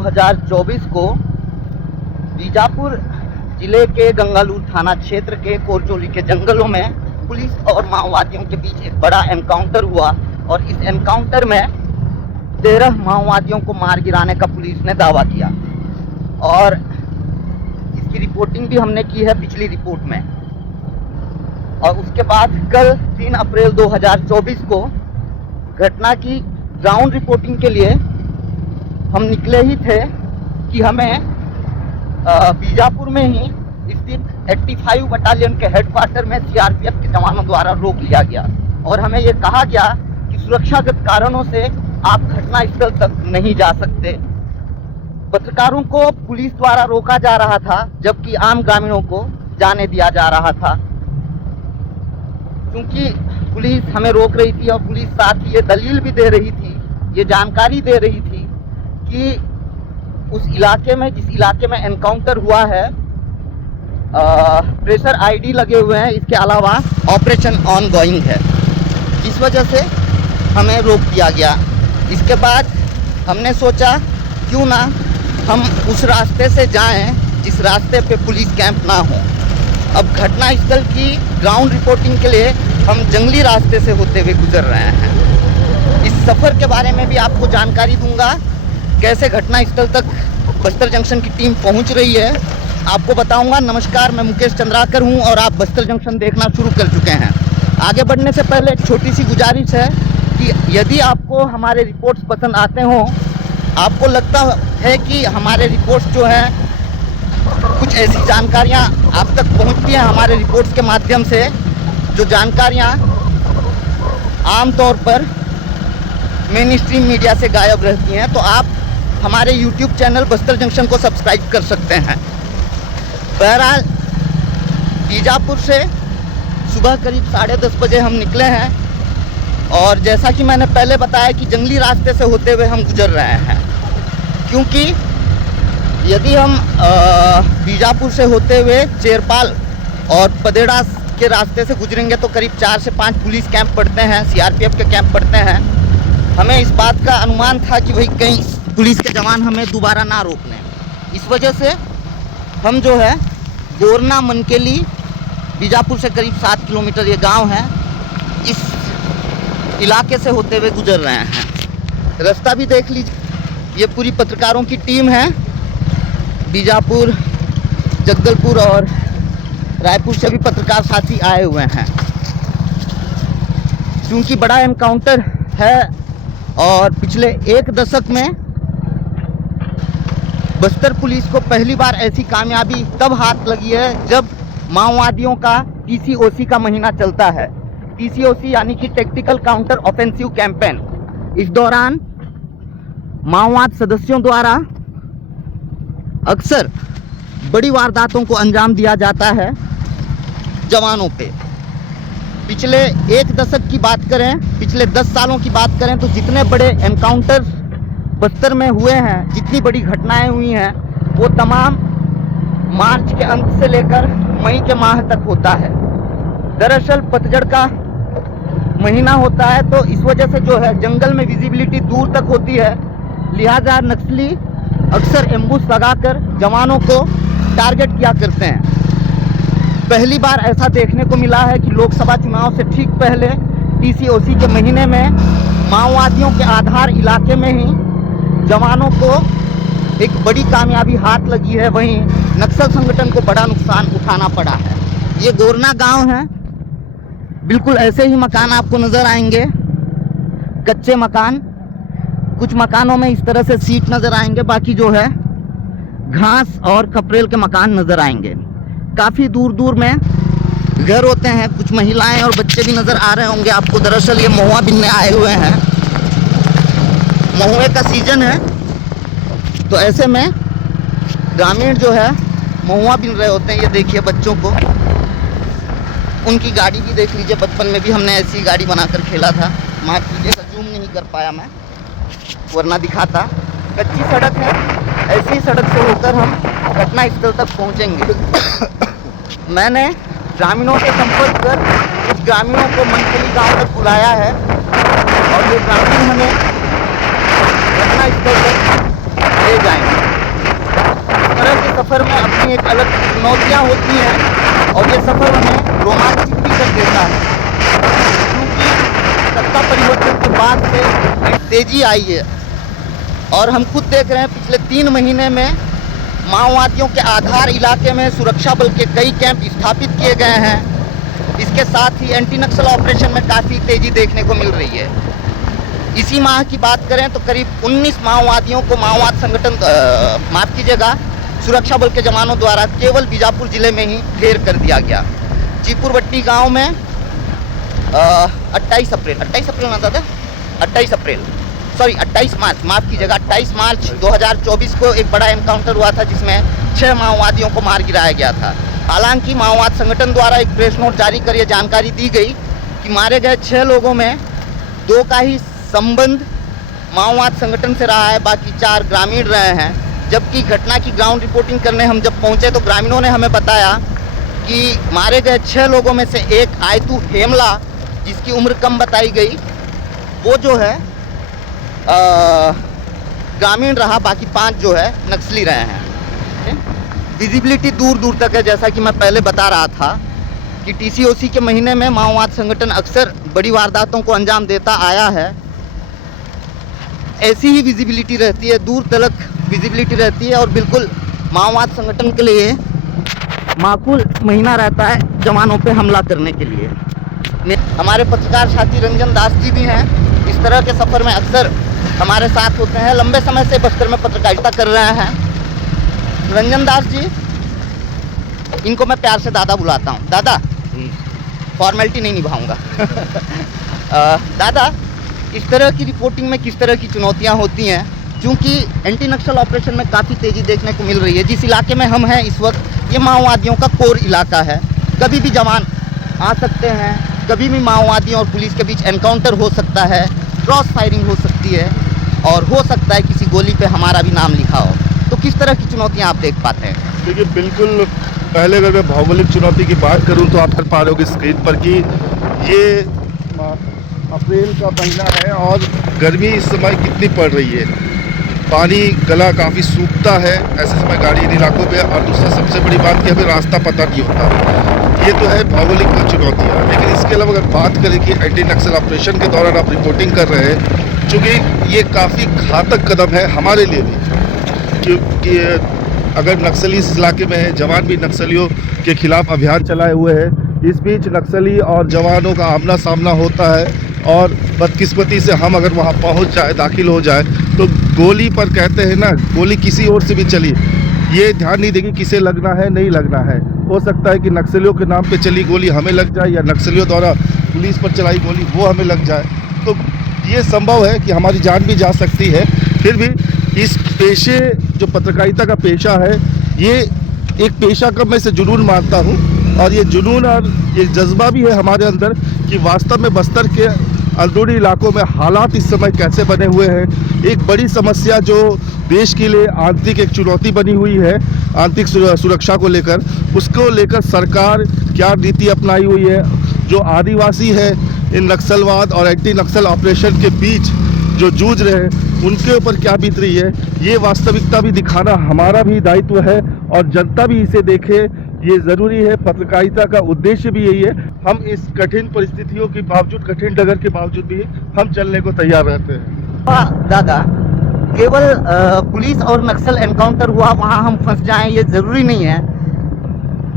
2024 को बीजापुर जिले के गंगालूर थाना क्षेत्र के कोरचोली के जंगलों में पुलिस और माओवादियों के बीच एक बड़ा एनकाउंटर हुआ और इस एनकाउंटर में 13 माओवादियों को मार गिराने का पुलिस ने दावा किया और इसकी रिपोर्टिंग भी हमने की है पिछली रिपोर्ट में। और उसके बाद कल 3 अप्रैल 2024 को घटना की ग्राउंड रिपोर्टिंग के लिए हम निकले ही थे कि हमें बीजापुर में ही स्थित 85 बटालियन के हेडक्वार्टर में सीआरपीएफ के जवानों द्वारा रोक लिया गया और हमें ये कहा गया कि सुरक्षागत कारणों से आप घटनास्थल तक नहीं जा सकते। पत्रकारों को पुलिस द्वारा रोका जा रहा था जबकि आम ग्रामीणों को जाने दिया जा रहा था। क्योंकि पुलिस हमें रोक रही थी और पुलिस साथ ही ये दलील भी दे रही थी, ये जानकारी दे रही थी कि उस इलाके में, जिस इलाके में एनकाउंटर हुआ है, प्रेशर आईडी लगे हुए हैं, इसके अलावा ऑपरेशन ऑनगोइंग है। इस वजह से हमें रोक दिया गया। इसके बाद हमने सोचा क्यों ना हम उस रास्ते से जाएं जिस रास्ते पे पुलिस कैंप ना हो। अब घटनास्थल की ग्राउंड रिपोर्टिंग के लिए हम जंगली रास्ते से होते हुए गुजर रहे हैं। इस सफ़र के बारे में भी आपको जानकारी दूंगा, कैसे घटनास्थल तक बस्तर जंक्शन की टीम पहुंच रही है आपको बताऊंगा। नमस्कार, मैं मुकेश चंद्राकर हूं और आप बस्तर जंक्शन देखना शुरू कर चुके हैं। आगे बढ़ने से पहले एक छोटी सी गुजारिश है कि यदि आपको हमारे रिपोर्ट्स पसंद आते हों, आपको लगता है कि हमारे रिपोर्ट्स जो हैं कुछ ऐसी जानकारियां आप तक पहुंचती हैं हमारे रिपोर्ट्स के माध्यम से, जो जानकारियां आमतौर पर मेन स्ट्रीम मीडिया से गायब रहती हैं, तो आप हमारे YouTube चैनल बस्तर जंक्शन को सब्सक्राइब कर सकते हैं। बहरहाल बीजापुर से सुबह करीब 10:30 बजे हम निकले हैं और जैसा कि मैंने पहले बताया कि जंगली रास्ते से होते हुए हम गुजर रहे हैं। क्योंकि यदि हम बीजापुर से होते हुए चेरपाल और पदेड़ा के रास्ते से गुजरेंगे तो करीब 4 से 5 पुलिस कैंप पड़ते हैं, सीआरपीएफ के कैंप पड़ते हैं। हमें इस बात का अनुमान था कि भाई कहीं पुलिस के जवान हमें दोबारा ना रोक लें। इस वजह से हम जो है गोरना मनकेली, बीजापुर से करीब 7 किलोमीटर ये गांव है, इस इलाके से होते हुए गुजर रहे हैं। रास्ता भी देख लीजिए, ये पूरी पत्रकारों की टीम है। बीजापुर, जगदलपुर और रायपुर से भी पत्रकार साथी आए हुए हैं। क्योंकि बड़ा एनकाउंटर है और पिछले 1 दशक में बस्तर पुलिस को पहली बार ऐसी कामयाबी तब हाथ लगी है जब माओवादियों का TCOC का महीना चलता है। TCOC यानी कि टैक्टिकल काउंटर ऑफेंसिव कैंपेन। इस दौरान माओवाद सदस्यों द्वारा अक्सर बड़ी वारदातों को अंजाम दिया जाता है जवानों पे। पिछले 1 दशक की बात करें, पिछले 10 सालों की बात करें तो जितने बड़े एनकाउंटर बस्तर में हुए हैं, जितनी बड़ी घटनाएं हुई हैं, वो तमाम मार्च के अंत से लेकर मई के माह तक होता है। दरअसल पतझड़ का महीना होता है तो इस वजह से जो है जंगल में विजिबिलिटी दूर तक होती है, लिहाजा नक्सली अक्सर एम्बुश लगाकर जवानों को टारगेट किया करते हैं। पहली बार ऐसा देखने को मिला है कि लोकसभा चुनाव से ठीक पहले TCOC के महीने में माओवादियों के आधार इलाके में ही जवानों को एक बड़ी कामयाबी हाथ लगी है। वहीं नक्सल संगठन को बड़ा नुकसान उठाना पड़ा है। ये गोरना गांव है, बिल्कुल ऐसे ही मकान आपको नज़र आएंगे, कच्चे मकान। कुछ मकानों में इस तरह से सीट नज़र आएंगे, बाकी जो है घास और खपरेल के मकान नज़र आएंगे। काफ़ी दूर दूर में घर होते हैं। कुछ महिलाएं और बच्चे भी नज़र आ रहे होंगे आपको। दरअसल ये महुआ बिनने आए हुए हैं, महुए का सीजन है, तो ऐसे में ग्रामीण जो है महुआ बिन रहे होते हैं। ये देखिए बच्चों को, उनकी गाड़ी भी देख लीजिए। बचपन में भी हमने ऐसी गाड़ी बनाकर खेला था। माफ कीजिएगा, जूम नहीं कर पाया मैं, वरना दिखाता। कच्ची सड़क है, ऐसी सड़क से होकर हम घटनास्थल तक पहुंचेंगे। मैंने ग्रामीणों से संपर्क कर कुछ ग्रामीणों को मनकेली गांव तक बुलाया है और ये ग्रामीण हमें घटनास्थल तक ले जाएंगे। इस तरह के सफ़र में अपनी एक अलग चुनौतियाँ होती हैं और ये सफ़र हमें रोमांचित भी कर देता है, क्योंकि सत्ता परिवर्तन के बाद से तेज़ी आई है और हम खुद देख रहे हैं पिछले 3 महीने में माओवादियों के आधार इलाके में सुरक्षा बल के कई कैंप स्थापित किए गए हैं। इसके साथ ही एंटी नक्सल ऑपरेशन में काफ़ी तेज़ी देखने को मिल रही है। इसी माह की बात करें तो करीब 19 माओवादियों को माओवाद संगठन माफ़ कीजिएगा सुरक्षा बल के जवानों द्वारा केवल बीजापुर ज़िले में ही ढेर कर दिया गया। चीपुरवट्टी गांव में 28 मार्च माफ़ कीजिएगा 28 मार्च 2024 को एक बड़ा एनकाउंटर हुआ था जिसमें 6 माओवादियों को मार गिराया गया था। हालांकि माओवाद संगठन द्वारा एक प्रेस नोट जारी कर यह जानकारी दी गई कि मारे गए 6 लोगों में 2 का ही संबंध माओवाद संगठन से रहा है, बाकी 4 ग्रामीण रहे हैं। जबकि घटना की ग्राउंड रिपोर्टिंग करने हम जब पहुंचे तो ग्रामीणों ने हमें बताया कि मारे गए 6 लोगों में से एक आयतू हेमला, जिसकी उम्र कम बताई गई, वो जो है ग्रामीण रहा, बाकी 5 जो है नक्सली रहे हैं। विजिबिलिटी दूर दूर तक है, जैसा कि मैं पहले बता रहा था कि टीसीओसी के महीने में माओवाद संगठन अक्सर बड़ी वारदातों को अंजाम देता आया है। ऐसी ही विजिबिलिटी रहती है, दूर तलक विजिबिलिटी रहती है और बिल्कुल माओवाद संगठन के लिए माकूल महीना रहता है जवानों पे हमला करने के लिए। हमारे पत्रकार साथी रंजन दास जी भी हैं, इस तरह के सफ़र में अक्सर हमारे साथ होते हैं, लंबे समय से बस्तर में पत्रकारिता कर रहे हैं। रंजन दास जी, इनको मैं प्यार से दादा बुलाता हूँ। दादा, फॉर्मेलिटी नहीं निभाऊंगा। दादा, इस तरह की रिपोर्टिंग में किस तरह की चुनौतियाँ होती हैं, क्योंकि एंटी नक्सल ऑपरेशन में काफ़ी तेज़ी देखने को मिल रही है। जिस इलाके में हम हैं इस वक्त, ये माओवादियों का कोर इलाका है, कभी भी जवान आ सकते हैं, कभी भी माओवादियों और पुलिस के बीच एनकाउंटर हो सकता है, क्रॉस फायरिंग हो सकती है और हो सकता है किसी गोली पे हमारा भी नाम लिखा हो। तो किस तरह की चुनौतियाँ आप देख पाते हैं? देखिए, बिल्कुल पहले अगर मैं भौगोलिक चुनौती की बात करूं तो आप कर पा रहे हो स्क्रीन पर कि ये अप्रैल का महीना है और गर्मी इस समय कितनी पड़ रही है। पानी गला काफ़ी सूखता है ऐसे समय गाड़ी इन इलाकों में, और दूसरा सबसे बड़ी बात कि हमें रास्ता पता नहीं होता। ये तो है भौगोलिक चुनौतियाँ। लेकिन इसके अलावा अगर बात करें कि एंटी नक्सल ऑपरेशन के दौरान आप रिपोर्टिंग कर रहे हैं, चूँकि ये काफ़ी घातक कदम है हमारे लिए भी, क्योंकि अगर नक्सली इस इलाके में है, जवान भी नक्सलियों के खिलाफ अभियान चलाए हुए हैं। इस बीच नक्सली और जवानों का आमना सामना होता है और बदकिस्मती से हम अगर वहाँ पहुँच जाए, दाखिल हो जाए, तो गोली पर कहते हैं ना, गोली किसी ओर से भी चली, ये ध्यान नहीं देगी किसे लगना है नहीं लगना है। हो सकता है कि नक्सलियों के नाम पे चली गोली हमें लग जाए या नक्सलियों द्वारा पुलिस पर चलाई गोली वो हमें लग जाए, तो ये संभव है कि हमारी जान भी जा सकती है। फिर भी इस पेशे, जो पत्रकारिता का पेशा है, ये एक पेशा का मैं इसे जुनून मानता हूँ, और ये जुनून और ये जज्बा भी है हमारे अंदर कि वास्तव में बस्तर के अंदरूनी इलाकों में हालात इस समय कैसे बने हुए हैं। एक बड़ी समस्या जो देश के लिए आंतरिक एक चुनौती बनी हुई है, आंतरिक सुरक्षा को लेकर, उसको लेकर सरकार क्या नीति अपनाई हुई है। जो आदिवासी है इन नक्सलवाद और एंटी नक्सल ऑपरेशन के बीच जो जूझ रहे हैं, उनके ऊपर क्या बीत रही है, ये वास्तविकता भी दिखाना हमारा भी दायित्व है और जनता भी इसे देखे, ये ज़रूरी है। पत्रकारिता का उद्देश्य भी यही है। हम इस कठिन परिस्थितियों के बावजूद, कठिन डगर के बावजूद भी हम चलने को तैयार रहते हैं। दादा, केवल पुलिस और नक्सल एनकाउंटर हुआ वहाँ हम फंस जाएं, ये ज़रूरी नहीं है।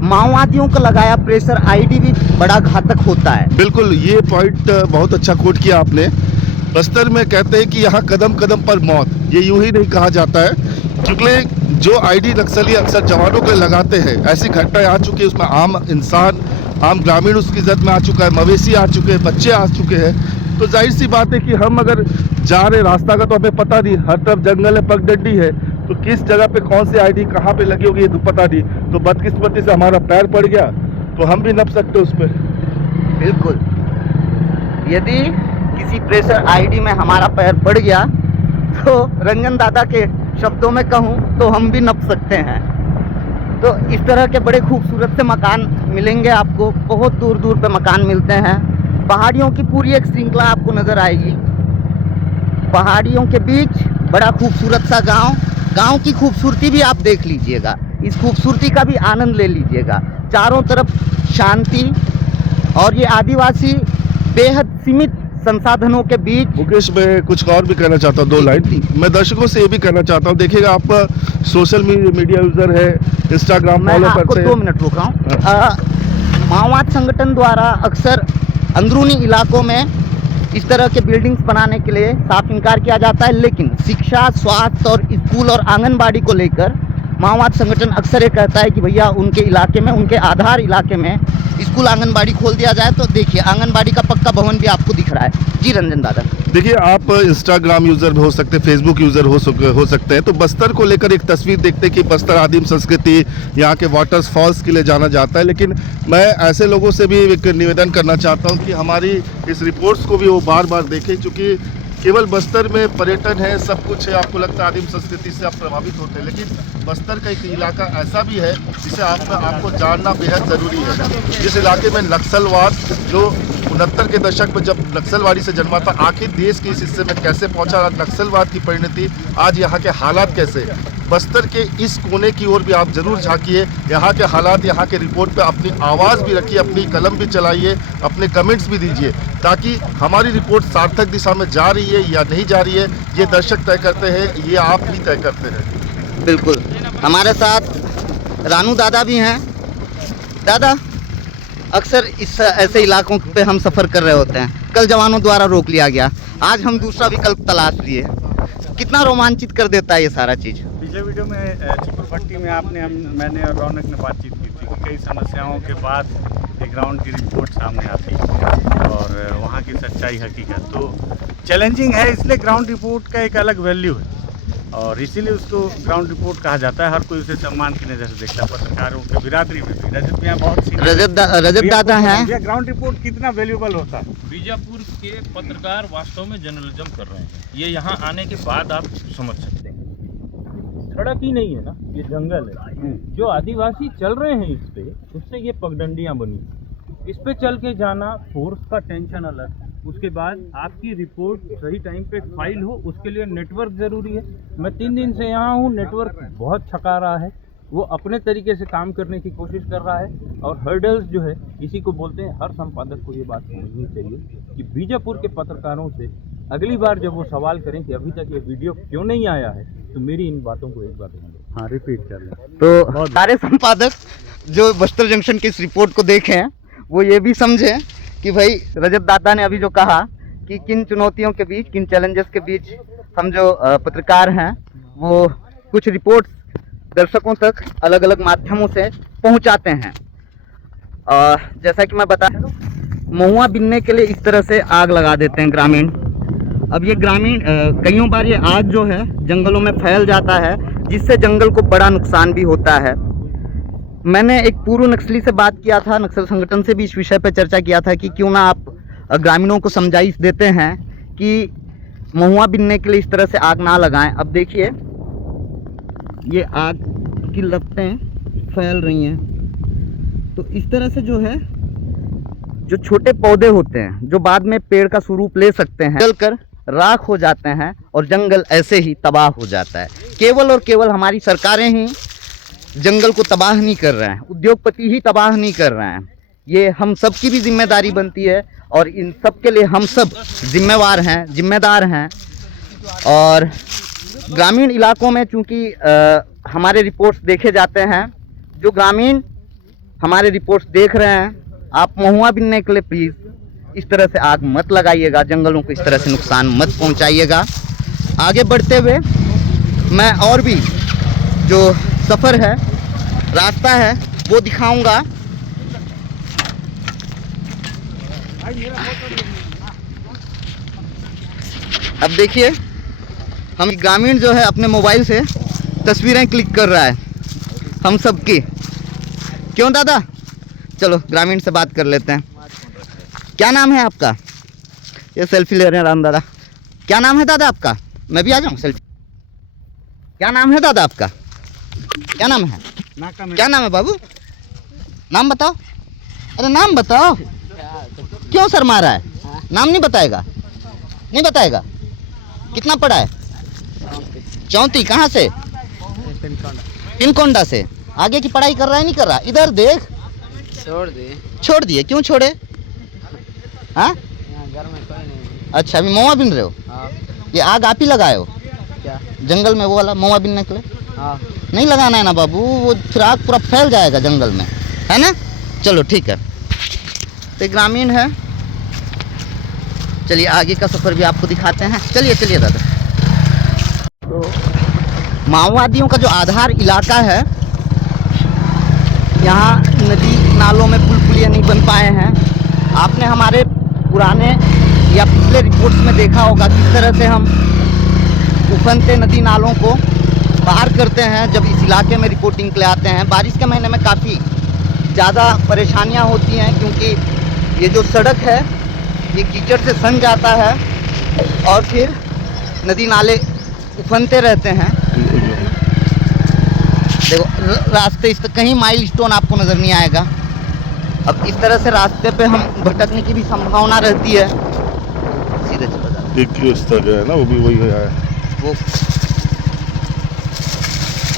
माओवादियों को लगाया प्रेशर आईडी भी बड़ा घातक होता है। बिल्कुल, ये पॉइंट बहुत अच्छा कोट किया आपने। बस्तर में कहते हैं कि यहाँ कदम कदम पर मौत, ये यूं ही नहीं कहा जाता है, क्योंकि जो आईडी नक्सली अक्सर जवानों को लगाते हैं, ऐसी घटनाएं आ चुकी है, उसमें आम इंसान, आम ग्रामीण उसकी जद में आ चुका है, मवेशी आ चुके हैं, बच्चे आ चुके हैं। तो जाहिर सी बात है कि हम अगर जा रहे रास्ता का तो हमें पता नहीं, हर तरफ जंगल है, पगडंडी है, तो किस जगह पे कौन सी आईडी कहाँ पे लगी होगी ये तो पता नहीं। तो बदकिस्मती से हमारा पैर पड़ गया तो हम भी नप सकते उस पर। बिल्कुल, यदि किसी प्रेशर आईडी में हमारा पैर पड़ गया तो रंजन दादा के शब्दों में कहूँ तो हम भी नप सकते हैं। तो इस तरह के बड़े खूबसूरत से मकान मिलेंगे आपको, बहुत दूर दूर पे मकान मिलते हैं। पहाड़ियों की पूरी एक श्रृंखला आपको नज़र आएगी। पहाड़ियों के बीच बड़ा खूबसूरत सा गांव, गांव की खूबसूरती भी आप देख लीजिएगा, इस खूबसूरती का भी आनंद ले लीजिएगा। चारों तरफ शांति और ये आदिवासी बेहद सीमित संसाधनों के बीच। मुकेश, मैं कुछ और भी कहना चाहता हूँ, 2 लाइन। मैं दर्शकों से ये भी कहना चाहता हूँ, देखिएगा आप सोशल मीडिया यूजर है, इंस्टाग्राम मैं फॉलो आपको करते 2 मिनट रोक रहा हूँ। माओवाद संगठन द्वारा अक्सर अंदरूनी इलाकों में इस तरह के बिल्डिंग्स बनाने के लिए साफ इनकार किया जाता है, लेकिन शिक्षा, स्वास्थ्य और स्कूल और आंगनबाड़ी को लेकर माओवाद संगठन अक्सर ये कहता है कि भैया उनके इलाके में, उनके आधार इलाके में स्कूल आंगनबाड़ी खोल दिया जाए। तो देखिए आंगनबाड़ी का पक्का भवन भी आपको दिख रहा है। जी रंजन दादा। देखिए, आप इंस्टाग्राम यूजर हो सकते हैं, फेसबुक यूजर हो सकते हैं, तो बस्तर को लेकर एक तस्वीर देखते हैं कि बस्तर आदिम संस्कृति, यहाँ के वाटर्स फॉल्स के लिए जाना जाता है। लेकिन मैं ऐसे लोगों से भी एक निवेदन करना चाहता हूँ कि हमारी इस रिपोर्ट्स को भी वो बार बार देखें, क्योंकि केवल बस्तर में पर्यटन है, सब कुछ है, आपको लगता है आदिम संस्कृति से आप प्रभावित होते हैं, लेकिन बस्तर का एक इलाका ऐसा भी है जिसे आपको जानना बेहद ज़रूरी है। जिस इलाके में नक्सलवाद, जो 69 के दशक में जब नक्सलवादी से जन्मा था, आखिर देश के इस हिस्से में कैसे पहुंचा, नक्सलवाद की परिणति, आज यहाँ के हालात कैसे। बस्तर के इस कोने की ओर भी आप जरूर झांकिए, यहाँ के हालात, यहाँ के रिपोर्ट पे अपनी आवाज़ भी रखिए, अपनी कलम भी चलाइए, अपने कमेंट्स भी दीजिए, ताकि हमारी रिपोर्ट सार्थक दिशा में जा रही है या नहीं जा रही है, ये दर्शक तय करते हैं, ये आप भी तय करते हैं। बिल्कुल। हमारे साथ रानू दादा भी हैं। दादा, अक्सर इस ऐसे इलाकों पे हम सफ़र कर रहे होते हैं, कल जवानों द्वारा रोक लिया गया, आज हम दूसरा विकल्प तलाश लिए। कितना रोमांचित कर देता है ये सारा चीज़। पिछले वीडियो में चिकुरपट्टी में मैंने और रौनक ने बातचीत की थी कि कई समस्याओं के बाद एक ग्राउंड की रिपोर्ट सामने आती है और वहाँ की सच्चाई हकीकत तो चैलेंजिंग है, इसलिए ग्राउंड रिपोर्ट का एक अलग वैल्यू है और इसीलिए उसको ग्राउंड रिपोर्ट कहा जाता है। हर कोई उसे सम्मान की नज़र से देखता है, पत्रकारों के बिरादरी में भी। रजत भैया बहुत सी रजत दादा हैं। ग्राउंड रिपोर्ट कितना वैल्यूबल होता है। बीजापुर के पत्रकार वास्तव में जर्नलिज्म कर रहे हैं, ये यहाँ आने के बाद आप समझ सकते हैं। सड़क ही नहीं है ना, ये जंगल है, जो आदिवासी चल रहे हैं इस पे, उससे ये पगडंडियाँ बनी। इस पे चल के जाना, फोर्स का टेंशन अलग, उसके बाद आपकी रिपोर्ट सही टाइम पे फाइल हो, उसके लिए नेटवर्क ज़रूरी है। मैं 3 दिन से यहाँ हूँ, नेटवर्क बहुत छका रहा है, वो अपने तरीके से काम करने की कोशिश कर रहा है और हर्डल्स जो है, इसी को बोलते हैं। हर संपादक को ये बात समझनी चाहिए कि बीजापुर के पत्रकारों से अगली बार जब वो सवाल करें कि अभी तक ये वीडियो क्यों नहीं आया है, तो मेरी इन बातों को एक बार हाँ रिपीट कर लें। तो सारे संपादक जो बस्तर जंक्शन की इस रिपोर्ट को देखें, वो ये भी समझें कि भाई रजत दादा ने अभी जो कहा कि किन चुनौतियों के बीच, किन चैलेंजेस के बीच हम जो पत्रकार हैं, वो कुछ रिपोर्ट्स दर्शकों तक अलग अलग माध्यमों से पहुंचाते हैं। जैसा कि मैं बता, महुआ बिनने के लिए इस तरह से आग लगा देते हैं ग्रामीण। अब ये ग्रामीण कईयों बार ये आग जो है जंगलों में फैल जाता है, जिससे जंगल को बड़ा नुकसान भी होता है। मैंने एक पूर्व नक्सली से बात किया था, नक्सल संगठन से भी इस विषय पर चर्चा किया था कि क्यों ना आप ग्रामीणों को समझाइश देते हैं कि महुआ बिनने के लिए इस तरह से आग ना लगाएं। अब देखिए ये आग की लपटें फैल रही हैं, तो इस तरह से जो है, जो छोटे पौधे होते हैं जो बाद में पेड़ का स्वरूप ले सकते हैं, जलकर राख हो जाते हैं और जंगल ऐसे ही तबाह हो जाता है। केवल और केवल हमारी सरकारें ही जंगल को तबाह नहीं कर रहे हैं, उद्योगपति ही तबाह नहीं कर रहे हैं। ये हम सब की भी जिम्मेदारी बनती है और इन सब के लिए हम सब जिम्मेवार हैं, जिम्मेदार हैं। और ग्रामीण इलाकों में चूँकि हमारे रिपोर्ट्स देखे जाते हैं, जो ग्रामीण हमारे रिपोर्ट्स देख रहे हैं, आप महुआ बिनने के लिए प्लीज़ इस तरह से आग मत लगाइएगा, जंगलों को इस तरह से नुकसान मत पहुंचाइएगा। आगे बढ़ते हुए मैं और भी जो सफ़र है, रास्ता है, वो दिखाऊंगा। अब देखिए हम ग्रामीण जो है अपने मोबाइल से तस्वीरें क्लिक कर रहा है हम सब की। क्यों दादा? चलो ग्रामीण से बात कर लेते हैं। क्या नाम है आपका? ये सेल्फी ले रहे हैं राम दादा। क्या नाम है दादा आपका? मैं भी आ जाऊँ सेल्फी। क्या नाम है दादा आपका? क्या नाम है? क्या नाम है बाबू? नाम बताओ। अरे नाम बताओ। क्यों सर मारा है? नाम नहीं बताएगा? नहीं बताएगा? कितना पढ़ा है? 34। कहाँ से? पिनकोंडा से आगे की पढ़ाई कर रहा है नहीं कर रहा? इधर देख। छोड़ दिए, क्यों छोड़े? हाँ घर में कोई नहीं। अच्छा, अभी मोमा बिन रहे हो? हाँ। ये आग आप ही लगाए हो क्या? जंगल में, वो वाला मोमा बिनने के लिए? हाँ। नहीं लगाना है ना बाबू, वो फिर आग पूरा फैल जाएगा जंगल में, है ना? चलो ठीक है। तो ग्रामीण है, चलिए आगे का सफ़र भी आपको दिखाते हैं। चलिए चलिए दादा। तो माओवादियों का जो आधार इलाका है, यहाँ नदी नालों में पुल पुलिया नहीं बन पाए हैं। आपने हमारे पुराने या पिछले रिपोर्ट्स में देखा होगा किस तरह से हम उफनते नदी नालों को पार करते हैं जब इस इलाके में रिपोर्टिंग के लिए आते हैं। बारिश के महीने में काफ़ी ज़्यादा परेशानियां होती हैं, क्योंकि ये जो सड़क है ये कीचड़ से सन जाता है और फिर नदी नाले उफनते रहते हैं। देखो रास्ते इस कहीं माइल स्टोन आपको नज़र नहीं आएगा। अब इस तरह से रास्ते पे हम भटकने की भी संभावना रहती है। सीधे चला जाता 1 किलो स्तर जो है ना, वो भी वही है। वो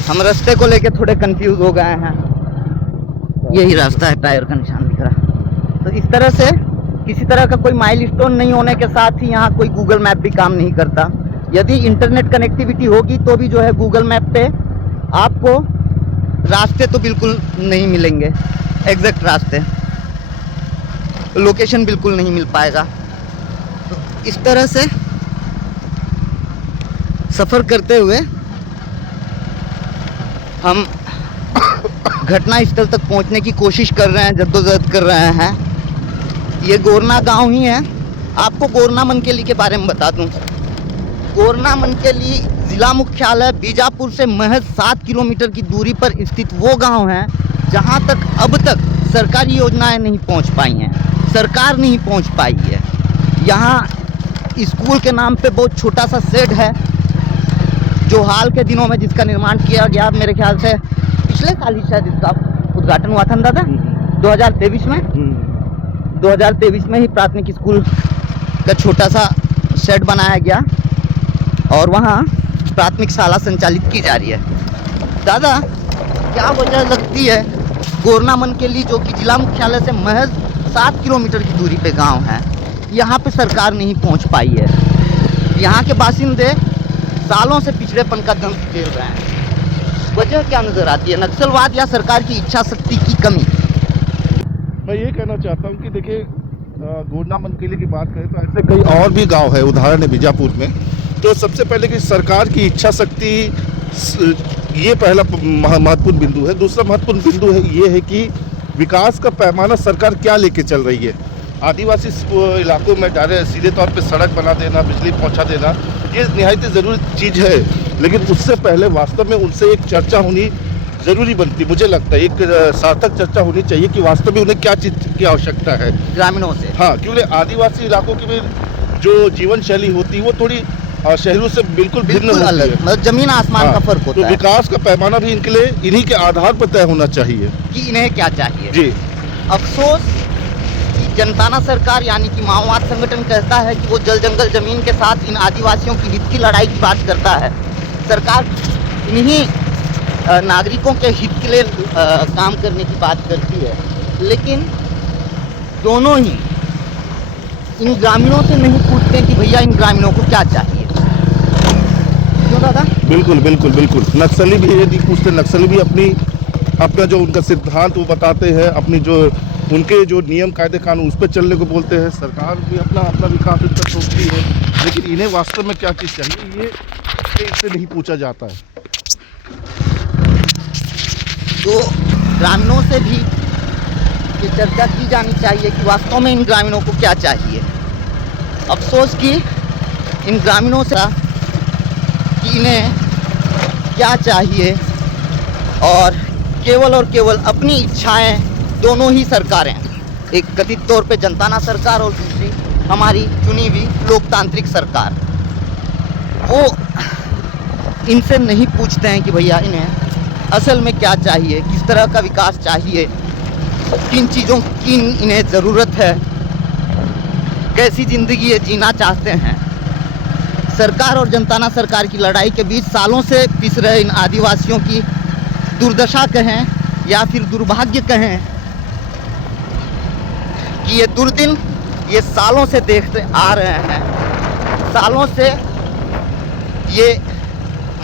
हम रास्ते को लेके थोड़े कंफ्यूज हो गए हैं। यही रास्ता है, टायर का निशान दिख रहा। तो इस तरह से किसी तरह का कोई माइलस्टोन नहीं होने के साथ ही यहाँ कोई गूगल मैप भी काम नहीं करता। यदि इंटरनेट कनेक्टिविटी होगी तो भी जो है गूगल मैप पे आपको रास्ते तो बिल्कुल नहीं मिलेंगे, एग्जैक्ट रास्ते, लोकेशन बिल्कुल नहीं मिल पाएगा। तो इस तरह से सफ़र करते हुए हम घटना स्थल तक पहुंचने की कोशिश कर रहे हैं, जद्दोजहद कर रहे हैं। ये गोरना गांव ही है। आपको गोरना मनकेली के बारे में बता दूं। गोरना मनकेली जिला मुख्यालय बीजापुर से महज 7 किलोमीटर की दूरी पर स्थित वो गांव है जहां तक अब तक सरकारी योजनाएं नहीं पहुंच पाई हैं, सरकार नहीं पहुंच पाई है। यहाँ स्कूल के नाम पे बहुत छोटा सा शेड है जो हाल के दिनों में जिसका निर्माण किया गया, मेरे ख्याल से पिछले साल ही शायद इसका उद्घाटन हुआ था दादा, 2023 में। 2023 में ही प्राथमिक स्कूल का छोटा सा शेड बनाया गया और वहाँ प्राथमिक शाला संचालित की जा रही है। दादा क्या वजह लगती है गोरना मनकेली जो कि जिला मुख्यालय से महज 7 किलोमीटर की दूरी पे गांव है, यहाँ पे सरकार नहीं पहुँच पाई है? यहाँ के बासिंदे सालों से पिछड़ेपन का दंश झेल रहे हैं। वजह क्या नजर आती है? नक्सलवाद या सरकार की इच्छा शक्ति की कमी? मैं ये कहना चाहता हूँ कि देखिए, गोरना मनकेली की बात करें तो ऐसे कई और भी गांव है, उदाहरण है बीजापुर में। तो सबसे पहले कि सरकार की इच्छा शक्ति, ये पहला महत्वपूर्ण बिंदु है। दूसरा महत्वपूर्ण बिंदु है ये है कि विकास का पैमाना सरकार क्या लेके चल रही है। आदिवासी इलाकों में डायरेक्ट सीधे तौर पे सड़क बना देना, बिजली पहुंचा देना, ये निहायत ज़रूरी चीज़ है, लेकिन उससे पहले वास्तव में उनसे एक चर्चा होनी ज़रूरी बनती। मुझे लगता है एक सार्थक चर्चा होनी चाहिए कि वास्तव में उन्हें क्या चीज़ की आवश्यकता है ग्रामीणों से। हाँ, क्योंकि आदिवासी इलाकों की भी जो जीवन शैली होती है वो थोड़ी शहरों से बिल्कुल भिन्न होती अलग, है। मतलब जमीन आसमान का फर्क होता तो है। विकास का पैमाना भी इनके लिए इन्हीं के आधार पर तय होना चाहिए कि इन्हें क्या चाहिए। जी। अफसोस कि जनताना सरकार यानी कि माओवाद संगठन कहता है कि वो जल जंगल जमीन के साथ इन आदिवासियों की हित की लड़ाई की बात करता है। सरकार इन्हीं नागरिकों के हित के लिए काम करने की बात करती है, लेकिन दोनों ही इन ग्रामीणों से नहीं पूछते कि भैया इन ग्रामीणों को क्या चाहिए। क्यों दादा? बिल्कुल बिल्कुल बिल्कुल। नक्सली भी यदि पूछते, नक्सली भी अपना जो उनका सिद्धांत वो बताते हैं, अपनी जो उनके जो नियम कायदे कानून उस पर चलने को बोलते हैं। सरकार भी अपना विकास इस पर सोचती है, लेकिन इन्हें वास्तव में क्या चीज़ चाहिए ये इससे नहीं पूछा जाता है। तो ग्रामीणों से भी ये चर्चा की जानी चाहिए कि वास्तव में इन ग्रामीणों को क्या चाहिए। अफसोस कि इन ग्रामीणों से कि इन्हें क्या चाहिए और केवल अपनी इच्छाएं, दोनों ही सरकारें, एक कथित तौर पे जनताना सरकार और दूसरी हमारी चुनी हुई लोकतांत्रिक सरकार, वो इनसे नहीं पूछते हैं कि भैया इन्हें असल में क्या चाहिए, किस तरह का विकास चाहिए, किन चीज़ों की इन्हें ज़रूरत है, कैसी ज़िंदगी ये जीना चाहते हैं। सरकार और जनताना सरकार की लड़ाई के बीच सालों से पिस रहे इन आदिवासियों की दुर्दशा कहें या फिर दुर्भाग्य कहें कि ये दुर्दिन ये सालों से देखते आ रहे हैं। सालों से ये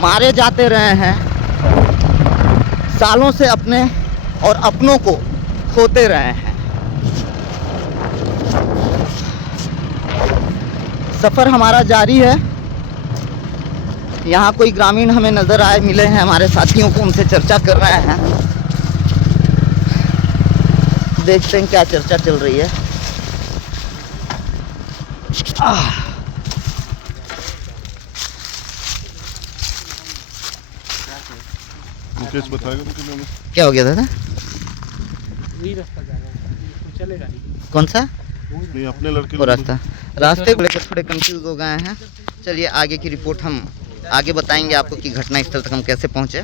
मारे जाते रहे हैं, सालों से अपने और अपनों को खोते रहे हैं। सफ़र हमारा जारी है। यहाँ कोई ग्रामीण हमें नज़र आए, मिले हैं हमारे साथियों को, उनसे चर्चा कर रहे हैं। देखते हैं क्या चर्चा चल रही है। मुकेश बताएगा मुझे मैंने क्या हो गया दादा? वही रास्ता जा रहा है, चलेगा नहीं। कौन सा नहीं अपने लड़के वो रास्ते को लेकर थोड़े कंफ्यूज हो गए हैं। चलिए आगे की रिपोर्ट हम आगे बताएंगे आपको कि घटना स्थल तक हम कैसे पहुँचे।